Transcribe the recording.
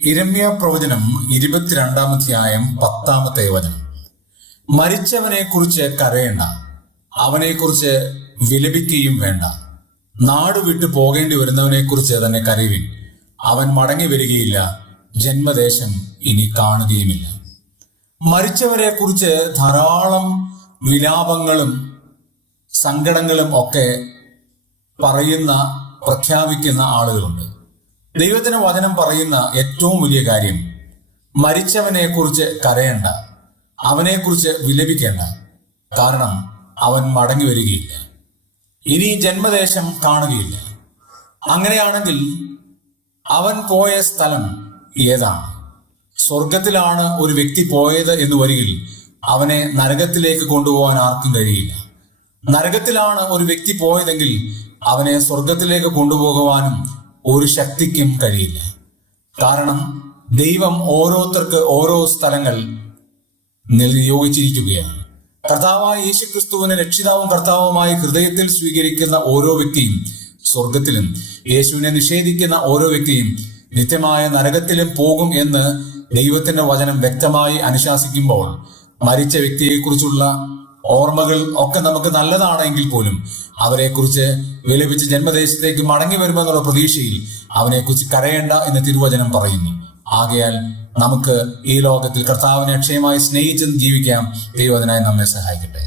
യിരെമ്യാ പ്രവചനം 22-ാം അധ്യായം 10-ാമത്തെ വചനം. മരിച്ചവനെ കുറിച്ച് കരയേണ്ട, അവനെക്കുറിച്ച് വിലപിക്കുകയും വേണ്ട. നാട് വിട്ടു പോകേണ്ടി വരുന്നവനെ കുറിച്ച് തന്നെ കരയുവിൻ. അവൻ മടങ്ങി വരികയില്ല, ജന്മദേശം ഇനി കാണുകയുമില്ല. മരിച്ചവരെ കുറിച്ച് ധാരാളം വിലാപങ്ങളും സങ്കടങ്ങളും ഒക്കെ പ്രഖ്യാപിക്കുന്ന ആളുകളുണ്ട്. ദൈവത്തിന്റെ വചനം പറയുന്ന ഏറ്റവും വലിയ കാര്യം, മരിച്ചവനെ കുറിച്ച് കരയണ്ട, അവനെക്കുറിച്ച് വിലപിക്കേണ്ട. കാരണം അവൻ മടങ്ങി വരികയില്ല, ഇനി ജന്മദേശം കാണുകയില്ല. അങ്ങനെയാണെങ്കിൽ അവൻ പോയ സ്ഥലം ഏതാണ്? സ്വർഗത്തിലാണ് ഒരു വ്യക്തി പോയത് എന്ന് വരികിൽ അവനെ നരകത്തിലേക്ക് കൊണ്ടുപോകാൻ ആർക്കും കഴിയില്ല. നരകത്തിലാണ് ഒരു വ്യക്തി പോയതെങ്കിൽ അവനെ സ്വർഗത്തിലേക്ക് കൊണ്ടുപോകുവാനും ഒരു ശക്തിക്കും കഴിയില്ല. കാരണം ദൈവം ഓരോരുത്തർക്ക് ഓരോ സ്ഥലങ്ങൾ നിയോഗിച്ചിരിക്കുകയാണ്. കർത്താവായ യേശുക്രിസ്തുവിനെ രക്ഷിതാവും കർത്താവുമായി ഹൃദയത്തിൽ സ്വീകരിക്കുന്ന ഓരോ വ്യക്തിയും സ്വർഗത്തിലും, യേശുവിനെ നിഷേധിക്കുന്ന ഓരോ വ്യക്തിയും നിത്യമായ നരകത്തിലും പോകും എന്ന് ദൈവത്തിന്റെ വചനം വ്യക്തമായി അനുശാസിക്കുമ്പോൾ, മരിച്ച വ്യക്തിയെക്കുറിച്ചുള്ള ഓർമ്മകൾ ഒക്കെ നമുക്ക് നല്ലതാണെങ്കിൽ പോലും അവരെക്കുറിച്ച് വിലപിച്ച് ജന്മദേശത്തേക്ക് മടങ്ങി വരുമെന്നുള്ള പ്രതീക്ഷയിൽ അവനെക്കുറിച്ച് കരയേണ്ട എന്ന് തിരുവചനം പറയുന്നു. ആകയാൽ നമുക്ക് ഈ ലോകത്തിൽ കർത്താവിനെ അക്ഷയമായി സ്നേഹിച്ച് ജീവിക്കാം. ദൈവം അതിനായി നമ്മെ സഹായിക്കട്ടെ.